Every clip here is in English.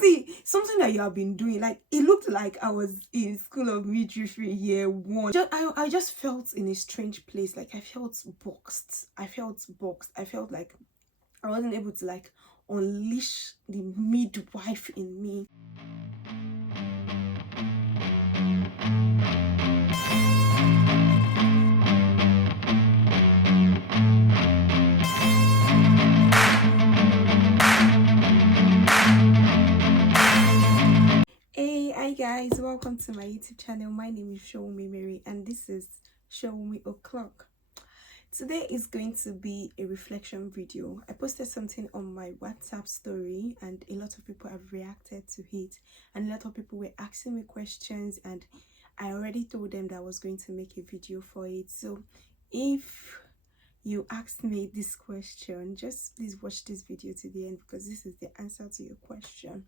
See, something that you have been doing, like it looked like I was in school of midwifery year one. I just felt in a strange place. Like I felt boxed. I felt like I wasn't able to like unleash the midwife in me. Hey, hi guys, welcome to my YouTube channel. My name is Show Me Mary and this is Show Me O'Clock. Today is going to be a reflection video. I posted something on my WhatsApp story and a lot of people have reacted to it, and a lot of people were asking me questions, and I already told them that I was going to make a video for it. So if you asked me this question, just please watch this video to the end because this is the answer to your question.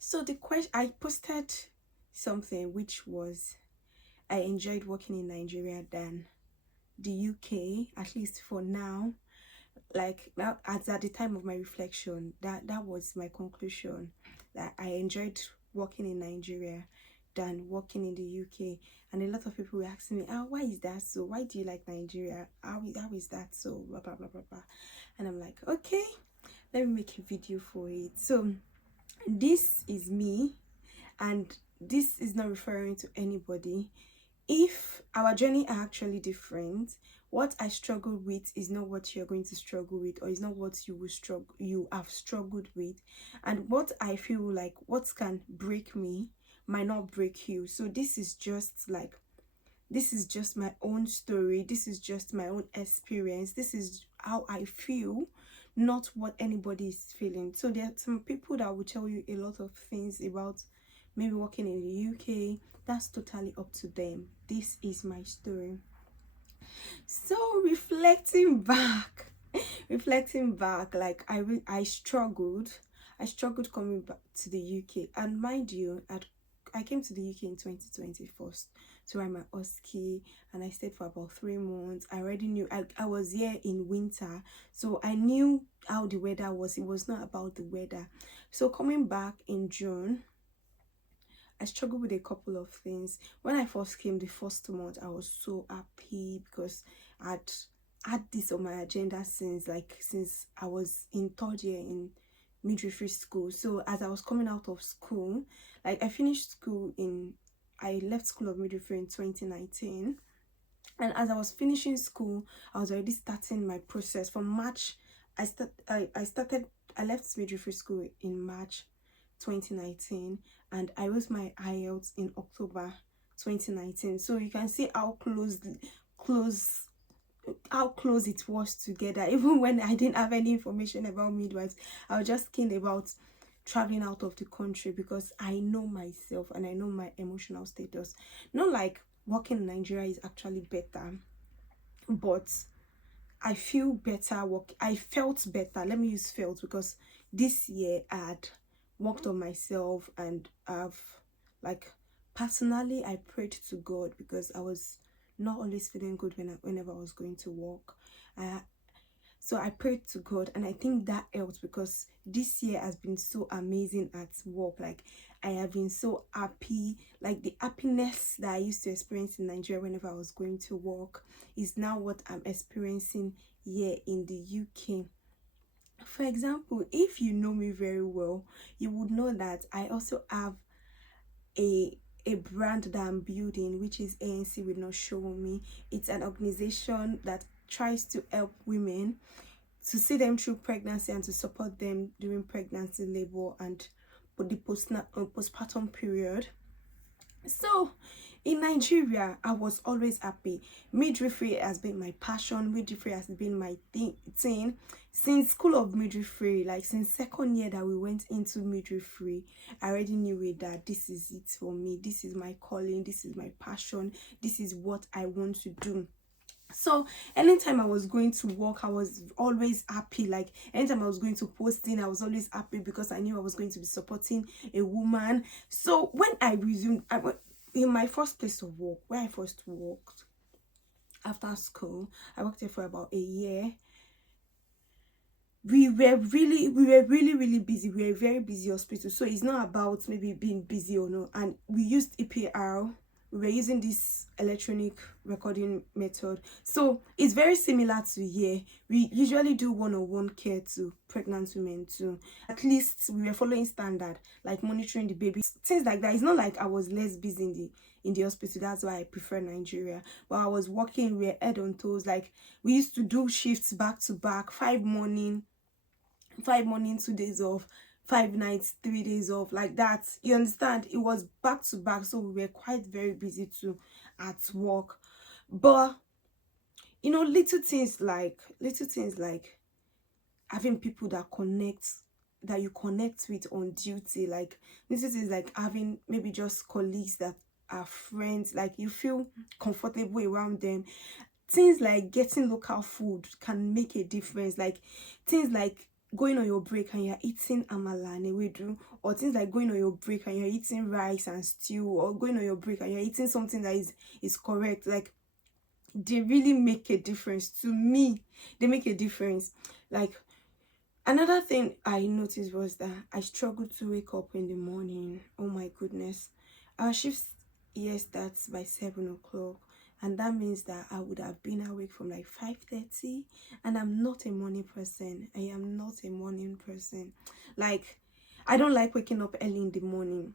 So the question, I posted something which was, I enjoyed working in Nigeria than the UK, at least for now. Like now, at the time of my reflection, that was my conclusion, that I enjoyed working in Nigeria than working in the UK. And a lot of people were asking me, why is that so? Why do you like Nigeria? How is that so? Blah blah blah blah blah. And I'm like, okay, let me make a video for it. So this is me, and this is not referring to anybody. If our journey are actually different, what I struggled with is not what you're going to struggle with, or is not what you have struggled with. And what I feel like what can break me might not break you. So this is just my own story, this is just my own experience, this is how I feel, not what anybody is feeling. So there are some people that will tell you a lot of things about maybe working in the UK. That's totally up to them. This is my story. So reflecting back, like I struggled coming back to the UK. And mind you, I came to the UK in 2020 first to write my OSCE, and I stayed for about 3 months. I already knew I was here in winter, so I knew how the weather was. It was not about the weather. So coming back in June, I struggled with a couple of things. When I first came, the first month, I was so happy because I'd had this on my agenda since I was in 3rd year in midwifery school. So as I was coming out of school, like I left school of midwifery in 2019, and as I was finishing school, I was already starting my process. From March, I left midwifery school in March 2019, and I wrote my IELTS in October 2019. So you can see how close it was together. Even when I didn't have any information about midwives, I was just keen about traveling out of the country because I know myself and I know my emotional status. Not like working in Nigeria is actually better, but I feel better. I felt better. Let me use felt, because this year I had worked on myself, and personally I prayed to God because I was not always feeling good whenever I was going to work. So I prayed to God, and I think that helped because this year has been so amazing at work. Like I have been so happy. Like the happiness that I used to experience in Nigeria whenever I was going to work is now what I'm experiencing here in the UK. For example, if you know me very well, you would know that I also have a brand that I'm building, which is ANC Will Not Show Me. It's an organization that tries to help women, to see them through pregnancy and to support them during pregnancy, labor, and the postpartum period. So in Nigeria, I was always happy. Midwifery has been my passion. Midwifery has been my thing since school of midwifery. Like since 2nd year that we went into midwifery, I already knew it, that this is it for me. This is my calling. This is my passion. This is what I want to do. So anytime I was going to work, I was always happy. Like anytime I was going to posting, I was always happy because I knew I was going to be supporting a woman. So when I resumed, in my first place of work, where I first worked after school, I worked there for about a year. we were really busy. We were a very busy hospital, so it's not about maybe being busy or no. And we used EPR. We were using this electronic recording method, so it's very similar to here. We usually do one-on-one care to pregnant women too. At least we were following standard, like monitoring the baby, things like that. It's not like I was less busy in the hospital. That's why I prefer Nigeria. But I was working, we were head on toes. Like, we used to do shifts back to back, 5 morning 2 days off, 5 nights 3 days off, like that. You understand? It was back to back, so we were quite very busy too at work. But little things like having people that you connect with on duty, like little things like having maybe just colleagues that are friends, like you feel comfortable around them. Things like getting local food can make a difference. Like things like going on your break and you're eating amala and ewedu, or things like going on your break and you're eating rice and stew, or going on your break and you're eating something that is correct. Like, they really make a difference to me. They make a difference. Like, another thing I noticed was that I struggled to wake up in the morning. Oh my goodness. Our shift here starts by 7 o'clock, and that means that I would have been awake from like 5:30, and I'm not a morning person. I am not a morning person. Like, I don't like waking up early in the morning.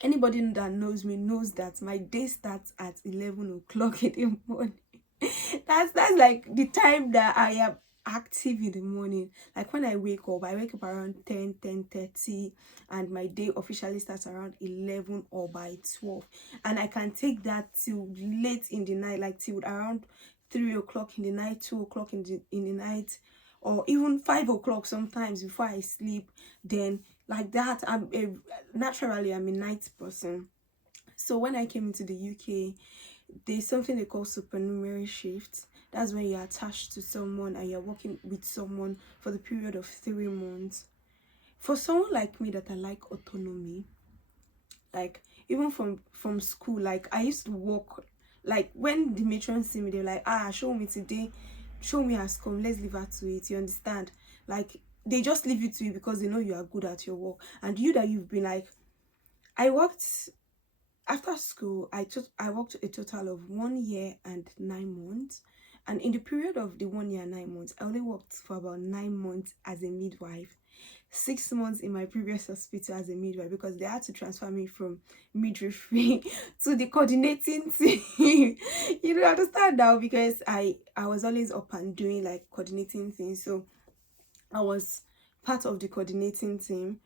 Anybody that knows me knows that my day starts at 11 o'clock in the morning. That's like the time that I am active in the morning. Like, when I wake up around 10:30, and my day officially starts around 11 or by 12. And I can take that till late in the night, like till around 3 o'clock in the night, 2 o'clock in the night, or even 5 o'clock sometimes before I sleep. Then, like that, naturally I'm a night person. So when I came into the UK, there's something they call supernumerary shifts. That's when you're attached to someone and you're working with someone for the period of 3 months. For someone like me that I like autonomy, like even from school, like I used to work. Like, when the matron see me, they're like, show me today, show me has come, let's leave her to it. You understand? Like, they just leave you to it because they know you are good at your work. And you that you've been like, I worked after school, I worked a total of 1 year and 9 months. And in the period of the 1 year and 9 months, I only worked for about 9 months as a midwife. 6 months in my previous hospital as a midwife, because they had to transfer me from midwifery to the coordinating team. You know, understand now, because I was always up and doing like coordinating things. So I was part of the coordinating team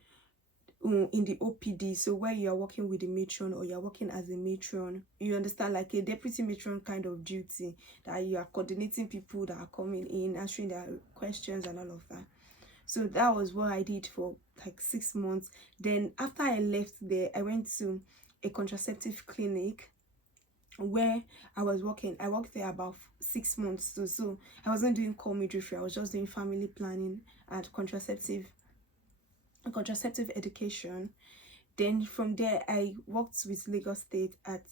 in the OPD. So where you are working with the matron, or you're working as a matron, you understand, like a deputy matron kind of duty, that you are coordinating people that are coming in, answering their questions and all of that. So that was what I did for like 6 months. Then after I left there, I went to a contraceptive clinic where I was working. I worked there about 6 months too. So I wasn't doing core midwifery, I was just doing family planning and contraceptive education. Then from there, I worked with Lagos State at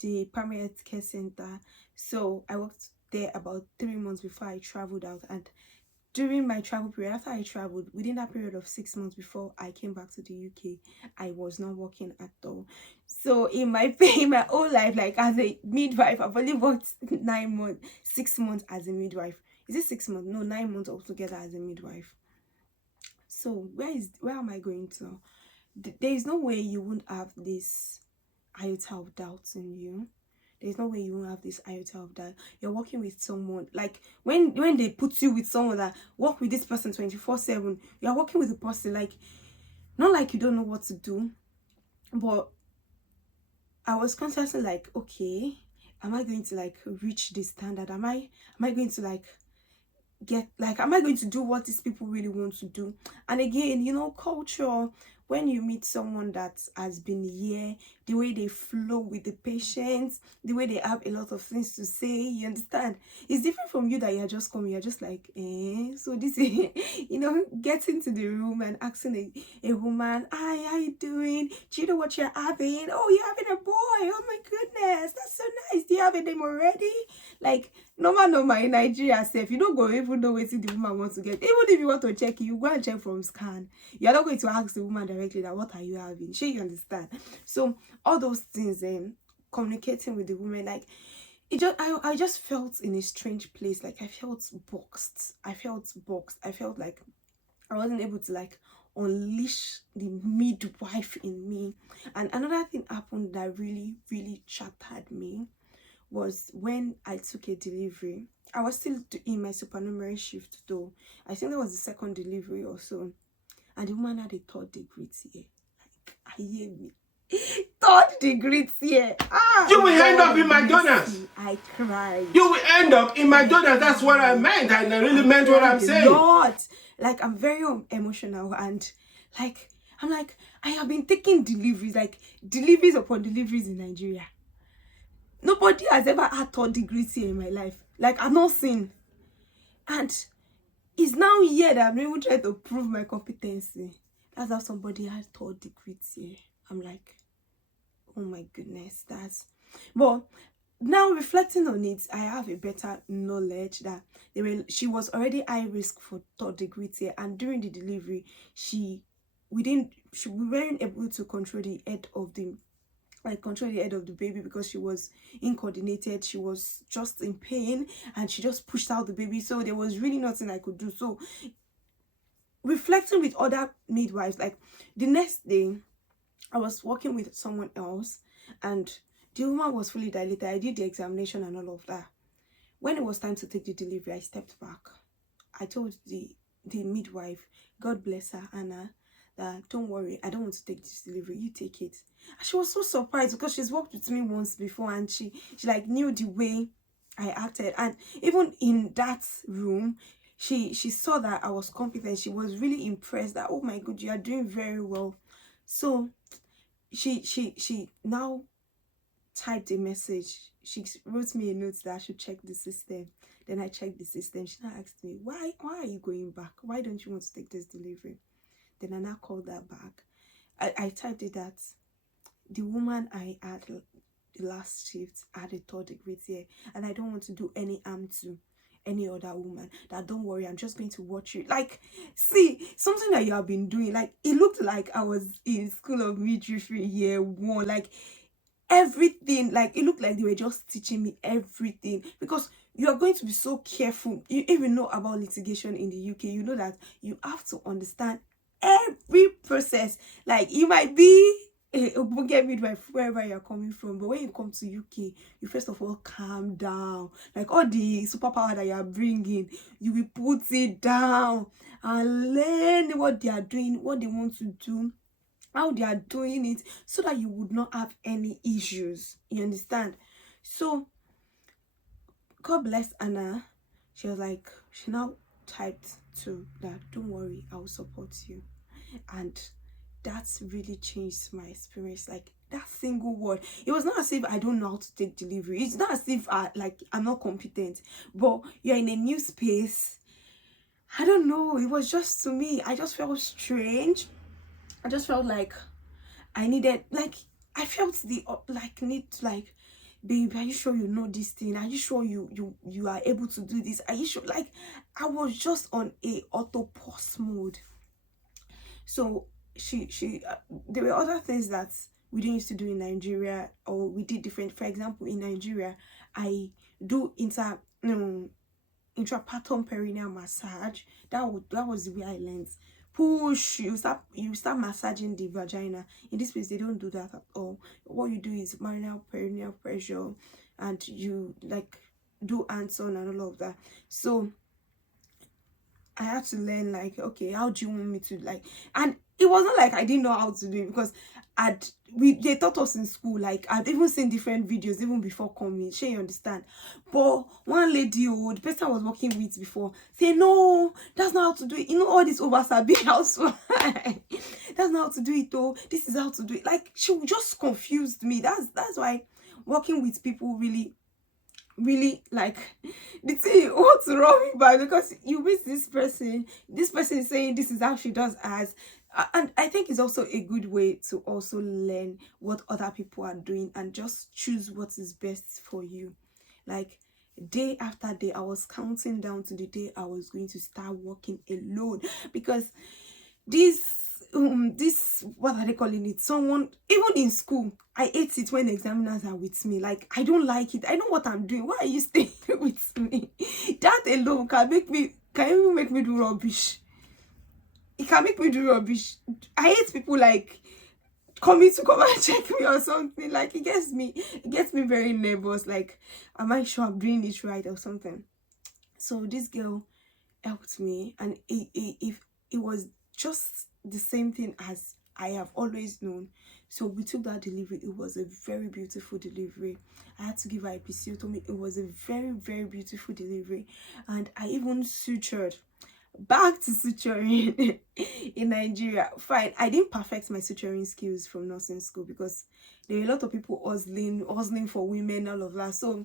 the primary health care center. So I worked there about 3 months before I traveled out. And during my travel period, after I traveled, within that period of 6 months before I came back to the UK, I was not working at all. So in my in my whole life, like as a midwife, I've only worked 9 months, 6 months as a midwife. Is it 6 months? No, 9 months altogether as a midwife. So where am I going to? There is no way you won't have this iota of doubt in you. There's no way you won't have this iota of doubt. You're working with someone, like when they put you with someone that work with this person 24/7, you're working with a person, like, not like you don't know what to do, but I was constantly like, okay, am I going to like reach this standard? Am I going to like get, like, am I going to do what these people really want to do? And again, culture, when you meet someone that has been here the way they flow with the patients, the way they have a lot of things to say. You understand? It's different from you that you're just coming, you're just like, so this is, getting to the room and asking a woman, hi, how you doing? Do you know what you're having? Oh, you're having a boy. Oh my goodness, that's so nice. Do you have a name already? Like, normal in Nigeria self, you don't go even know what the woman wants to get. Even if you want to check, you go and check from scan. You're not going to ask the woman directly that what are you having. Sure, you understand? So all those things, communicating with the woman, like, I just felt in a strange place. Like, I felt boxed. I felt like I wasn't able to like unleash the midwife in me. And another thing happened that really shattered me was when I took a delivery. I was still in my supernumerary shift though. I think that was the second delivery or so. And the woman had a 3rd degree TA. Like, I hear me. 3rd degree TA. You will end up in McDonald's. I cried. You will end up in McDonald's. That's what I meant. I really meant what I'm saying. Like, I'm very emotional, and like, I'm like, I have been taking deliveries, like deliveries upon deliveries in Nigeria. Nobody has ever had 3rd degree TA in my life. Like, I've not seen. And it's now here that I'm even trying to prove my competency. That's how somebody had 3rd degree TA. I'm like, oh my goodness, but now reflecting on it, I have a better knowledge that she was already high risk for 3rd degree TA, and during the delivery, we weren't able to control the head of the baby because she was incoordinated. She was just in pain and she just pushed out the baby. So there was really nothing I could do. So reflecting with other midwives, like the next day, I was working with someone else and the woman was fully dilated. I did the examination and all of that. When it was time to take the delivery, I stepped back. I told the midwife, God bless her, Anna, that don't worry, I don't want to take this delivery, you take it. And she was so surprised because she's worked with me once before and she like knew the way I acted. And even in that room, she saw that I was competent. She was really impressed that, oh my God, you are doing very well. So she now typed a message. She wrote me a note that I should check the system. Then I checked the system. She now asked me, why are you going back? Why don't you want to take this delivery? Then I now called that back. I typed it that the woman I had the last shift had a 3rd degree TA, and I don't want to do any harm to any other woman. That don't worry, I'm just going to watch you. Like, see, something that you have been doing. Like, it looked like I was in school of midwifery year 1. Like, everything, like, it looked like they were just teaching me everything, because you are going to be so careful. You even know about litigation in the UK. You know that you have to understand every process. Like, you might be a midwife wherever you're coming from, but when you come to UK, you first of all calm down. Like, all the superpower that you're bringing, you will put it down and learn what they are doing, what they want to do, how they are doing it, so that you would not have any issues. You understand? So God bless Anna. She was like, she now typed to that, don't worry, I will support you. And that's really changed my experience. Like, that single word, it was not as if I don't know how to take delivery. It's not as if I'm not competent, but you're in a new space. I don't know, it was just, to me, I just felt strange. I just felt like I needed, like, I felt the need to, like, babe, are you sure you know this thing? Are you sure you are able to do this? Are you sure? Like, I was just on a auto pause mode. So there were other things that we didn't used to do in Nigeria, or we did different. For example, in Nigeria, I do intrapartum perineal massage. That was the way I learned. Push, you start massaging the vagina. In this place, they don't do that at all. What you do is perineal pressure, and you like do hands-on and all of that. So I had to learn, like, okay, how do you want me to, like, and it wasn't like I didn't know how to do it, because they taught us in school. Like, I'd even seen different videos even before coming. Sure, you understand? But one lady, the person I was working with before, say, no, that's not how to do it. You know, all this oversabi housewife. that's not how to do it though, this is how to do it. Like, she just confused me. That's why working with people really, like, the thing what's wrong about, because you meet this person is saying this is how she does as, and I think it's also a good way to also learn what other people are doing and just choose what is best for you. Like, day after day, I was counting down to the day I was going to start working alone, because this what are they calling it, someone, even in school, I hate it when examiners are with me. Like, I don't like it. I know what I'm doing. Why are you staying with me? That alone can even make me do rubbish. It can make me do rubbish. I hate people like coming to come and check me or something. Like, it gets me very nervous. Like, am I sure I'm doing it right or something? So this girl helped me, and it was just the same thing as I have always known. So we took that delivery. It was a very beautiful delivery. I had to give her a episiotomy. It was a very, very beautiful delivery, and I even sutured. Back to suturing in Nigeria. Fine, I didn't perfect my suturing skills from nursing school, because there were a lot of people hustling for women, all of that. So,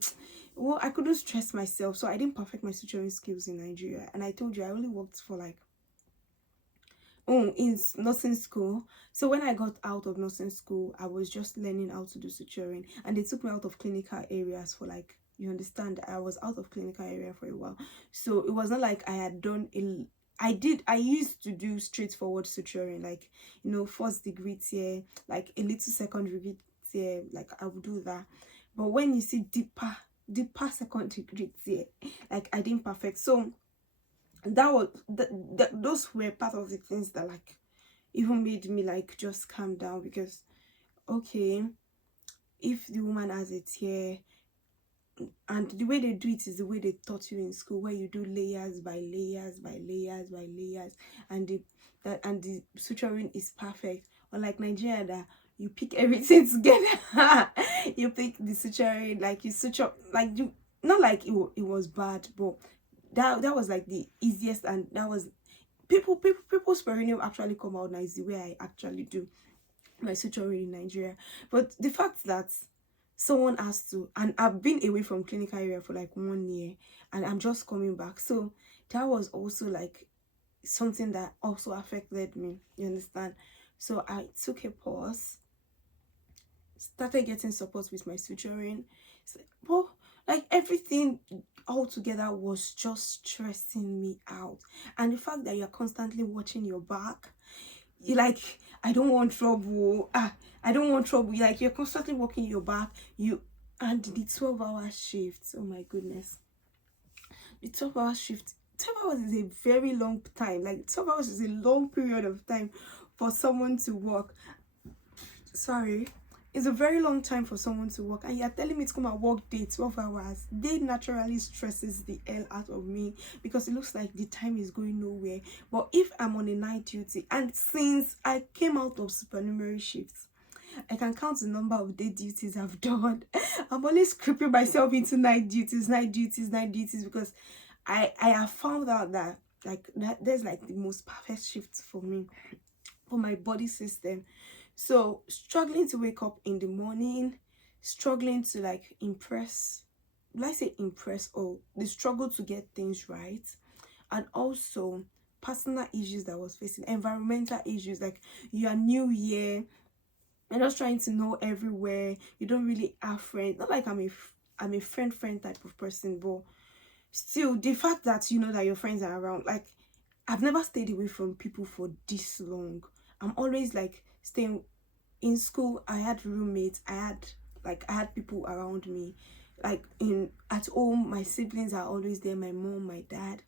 well, I couldn't stress myself, so I didn't perfect my suturing skills in Nigeria. And I told you, I only worked for like, in nursing school. So when I got out of nursing school, I was just learning how to do suturing, and they took me out of clinical areas for like, you understand, I was out of clinical area for a while. So it was not like I had done I used to do straightforward suturing, like, you know, first degree tier, like a little second degree tier, like I would do that. But when you see deeper second degree tier, like, I didn't perfect. So that was those were part of the things that like even made me like just calm down, because okay, if the woman has a tear, and the way they do it is the way they taught you in school, where you do layers by layers by layers by layers, and the suturing is perfect. Unlike Nigeria, that you pick everything together. You pick the suturing, like you suture, like you, not like it was bad, but that was like the easiest, and that was people's perineum actually come out nice the way I actually do my suturing in Nigeria. But the fact that someone has to, and I've been away from clinical area for like 1 year, and I'm just coming back, so that was also like something that also affected me, you understand? So I took a pause, started getting support with my suturing. But like everything all together was just stressing me out, and the fact that you're constantly watching your back, you like, I don't want trouble, I don't want trouble, like you're constantly walking your back, and the 12-hour shift, oh my goodness, the 12-hour shift, 12 hours is a very long time. Like 12 hours is a long period of time for someone to work. Sorry, it's a very long time for someone to work, and you're telling me to come and work day 12 hours. Day naturally stresses the hell out of me, because it looks like the time is going nowhere. But if I'm on a night duty, and since I came out of supernumerary shifts, I can count the number of day duties I've done. I'm always creeping myself into night duties, because I have found out that like there's like the most perfect shift for me, for my body system. So struggling to wake up in the morning, struggling to like impress, let's say impress, or the struggle to get things right, and also personal issues that I was facing, environmental issues, like you are new here, you're just trying to know everywhere, you don't really have friends. Not like I'm a friend type of person, but still the fact that you know that your friends are around, like I've never stayed away from people for this long. I'm always like staying in school. I had roommates, I had people around me, like at home my siblings are always there, my mom, my dad.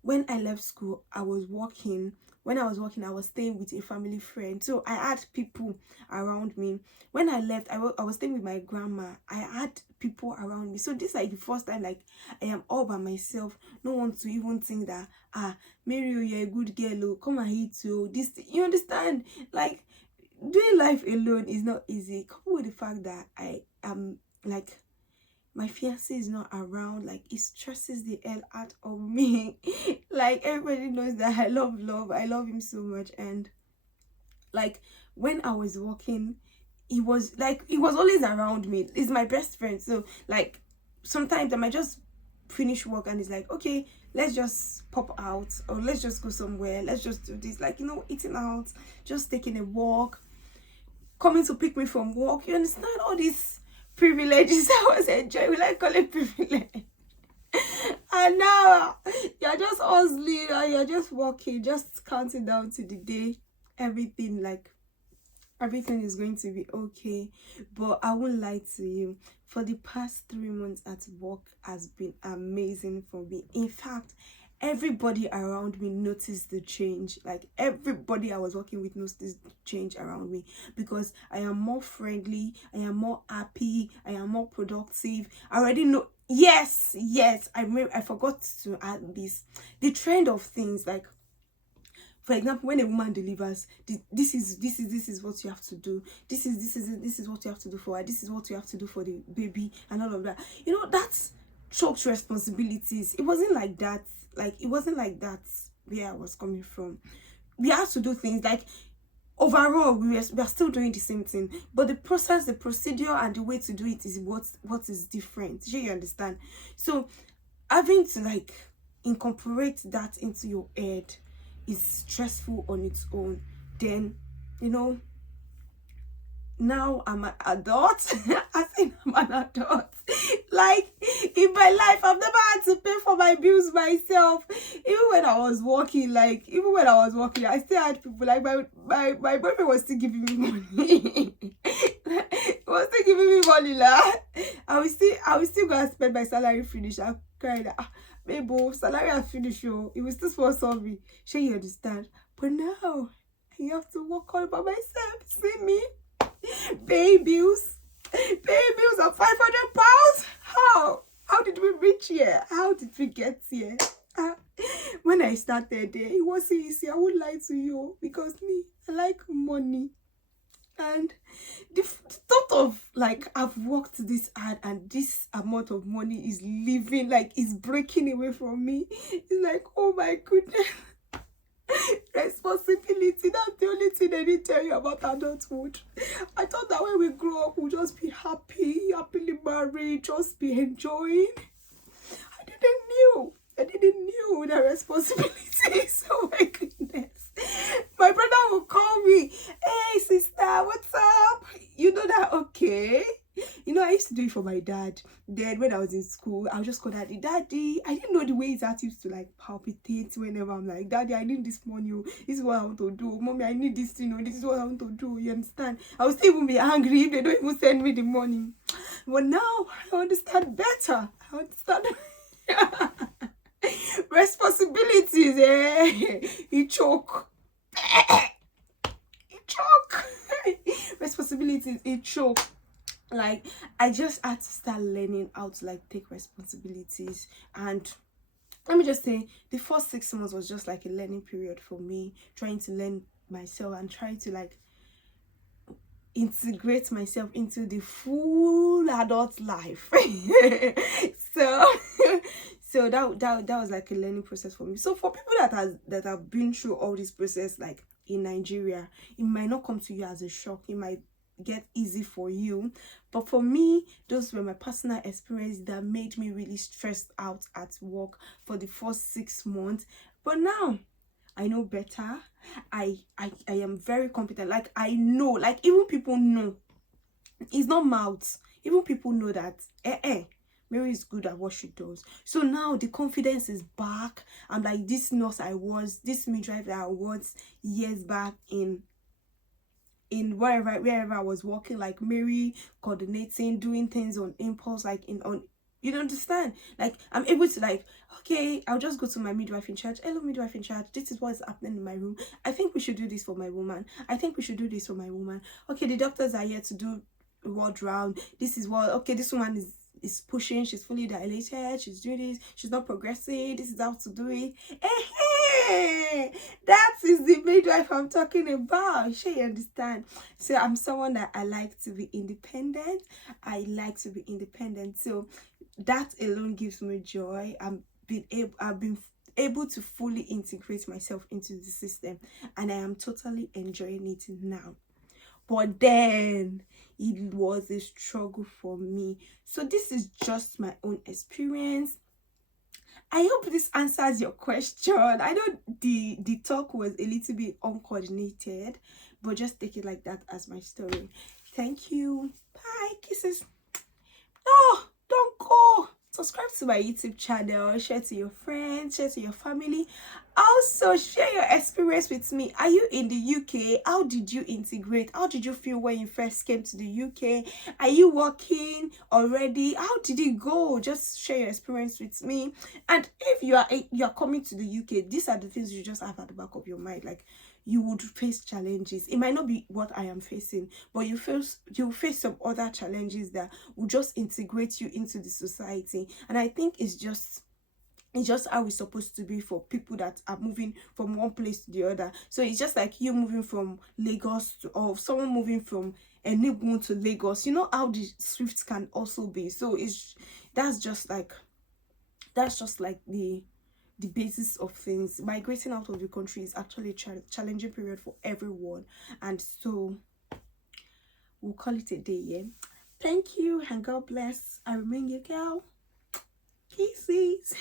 When I left school, I was working. When I was working, I was staying with a family friend, so I had people around me. When I left, I was staying with my grandma. I had people around me. So this is like the first time like I am all by myself. No one to even think that Mary, you're a good girl, oh, come and eat you. This, you understand? Like doing life alone is not easy. Coupled with the fact that I am like my fiance is not around, like it stresses the hell out of me. Like everybody knows that I love him so much, and Like when I was working, he was always around me. He's my best friend. So like sometimes I might just finish work and he's like, okay, let's just pop out, or let's just go somewhere, let's just do this, like, eating out, just taking a walk, coming to pick me from work. You understand all these privileges I was enjoying? We like call it privilege. And now you're just hustling and you're just walking, just counting down to the day everything is going to be okay. But I won't lie to you, for the past 3 months at work has been amazing for me. In fact, everybody around me noticed the change. Like everybody I was working with noticed the change around me, because I am more friendly, I am more happy, I am more productive. I already know. Yes, I forgot to add this. The trend of things, like for example, when a woman delivers, this is what you have to do. This is what you have to do for her. This is what you have to do for the baby, and all of that. That's choked responsibilities. It wasn't like that. Where I was coming from. We have to do things like overall we are still doing the same thing, but the process, the procedure, and the way to do it is what is different. Do you understand? So having to like incorporate that into your head is stressful on its own. Then now I'm an adult. I think I'm an adult. Like in my life, I've never had to pay for my bills myself. Even when I was working, I still had people. Like my boyfriend was still giving me money. He was still giving me money. Like I will still go and spend my salary finish. I'm crying. Babe, salary I finish. It will still sponsor me. Sure, you understand? But now I have to work all by myself. See me? Pay bills of 500 pounds. How did we reach here? How did we get here? When I started there, it wasn't easy. I won't lie to you, because me, I like money. And the thought of like I've worked this hard and this amount of money is leaving, like is breaking away from me. It's like, oh my goodness. Responsibility, that's the only thing they didn't tell you about adulthood. I thought that when we grow up, we'll just be happily married, just be enjoying. I didn't knew the responsibilities. Oh my goodness. My brother will call me, hey sister, what's up? You know that? Okay. I used to do it for my dad. Then when I was in school, I would just call daddy. I didn't know the way his heart used to like palpitate whenever I'm like, daddy, I need this money. This is what I want to do. Mommy, I need this, this is what I want to do. You understand? I would still even be angry if they don't even send me the money. But now I understand better. I understand. Responsibilities, he choke. Responsibilities, it choke. Like I just had to start learning how to like take responsibilities. And let me just say, the first 6 months was just like a learning period for me, trying to learn myself and trying to like integrate myself into the full adult life. So that was like a learning process for me. So for people that have been through all this process, like in Nigeria, it might not come to you as a shock. It might get easy for you, but for me, those were my personal experiences that made me really stressed out at work for the first 6 months. But now I know better. I am very competent. Like I know, like even people know, it's not mouths, even people know that Mary is good at what she does. So now the confidence is back. I'm like this nurse I was, this midwife that I was years back in wherever I was working, like Mary, coordinating, doing things on impulse, like you understand? Like I'm able to like, okay, I'll just go to my midwife in charge. Hello, midwife in charge. This is what's happening in my room. I think we should do this for my woman. I think we should do this for my woman. Okay, the doctors are here to do ward round. This is what, okay, this woman is pushing, she's fully dilated, she's doing this, she's not progressing, this is how to do it. Hey, that is the midwife I'm talking about. Sure, you understand? So I'm someone that I like to be independent. So that alone gives me joy. I've been able to fully integrate myself into the system, and I am totally enjoying it now. But then it was a struggle for me. So this is just my own experience. I hope this answers your question. I know the talk was a little bit uncoordinated, but just take it like that as my story. Thank you. Bye. Kisses. No, don't go. Subscribe to my YouTube channel, share to your friends, share to your family. Also, share your experience with me. Are you in the UK? How did you integrate? How did you feel when you first came to the UK? Are you working already? How did it go? Just share your experience with me. And if you are coming to the UK, these are the things you just have at the back of your mind. Like, you would face challenges. It might not be what I am facing, but you face some other challenges that will just integrate you into the society. And I think it's just how it's supposed to be for people that are moving from one place to the other. So it's just like you moving from Lagos to, or someone moving from Enugu to Lagos. You know how the swift can also be. So that's just like the basis of things. Migrating out of the country is actually a challenging period for everyone, and so we'll call it a day. Yeah, thank you and God bless. I remain your girl. Kisses.